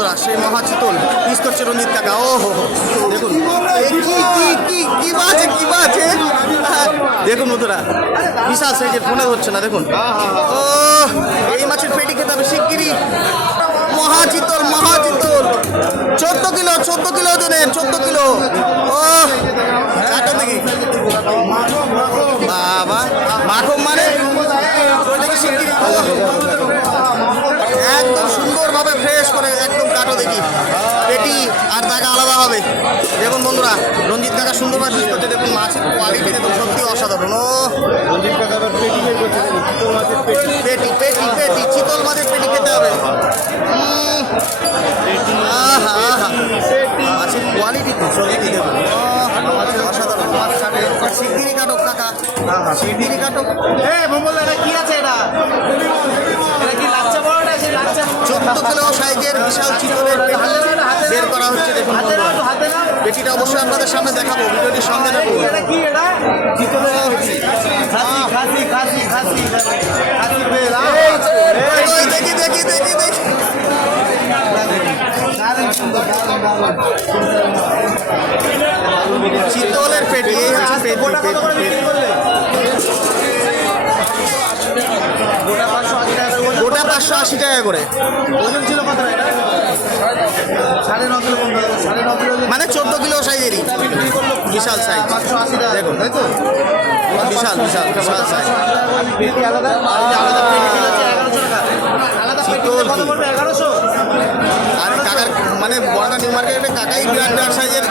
বন্ধুরা সেই মহাচিতল পিস করছে রঞ্জিত কাকা। ও হো দেখুন কি বাজে দেখুন বন্ধুরা, বিশাল সাইজের, ফোনে হচ্ছে না দেখুন। ও এই মাছের পেটি খেতে হবে শিগগিরই। মহাচিতল 14 কিলো ওজনের, 14 কিলো। ও কাটো দেখি বাবা, মাঠম মানে একদম সুন্দরভাবে ফ্রেশ করে একদম কাটো দেখি, পেটি আর দাগা আলাদা হবে। দেখুন বন্ধুরা, রঞ্জিত কাকা সুন্দরভাবে পিস করছে। দেখুন মাছের কোয়ালিটি দেখুন, সত্যি অসাধারণ। ও রঞ্জিত কাকা আবার পেটি বের করছে, চিতল মাছের পেটি। চিতল মাছের পেটি খেতে হবে। মাছের কোয়ালিটি সত্যি দেখুন অসাধারণ। শিগগিরি কাটক কাকা, শিগগিরি কাটক। এটা কি আছে? এটা কি লাচ্চা বড়টা? সেই লাচ্চা 14 কিলো সাইজের বিশাল চিতলের পেটি বের করা হচ্ছে। দেখুন পেটিটা অবশ্যই আপনাদের সামনে দেখাবো, ভিডিওটির সঙ্গে থাকবো। এটা কি? এটা চিতলে খাসি বেল। দেখি চিতলের পেটি, এই হচ্ছে পেটি। গোটা 580 টাকা করে। ওজন ছিল কত? এটা 9.5 কিলো, 9.5 কিলো, মানে 14 কিলো সাইজেরই বিশাল সাইজ। 580 টাকা দেখুন তাই তো? বিশাল সাইজ। আলাদা আলাদা পেটি আছে 1100 টাকা। আলাদা পেটি কত পড়বে? 1100। আর কাকার মানে বড়টা নিউ মার্কেটে কাকাই বিরাট সাইজের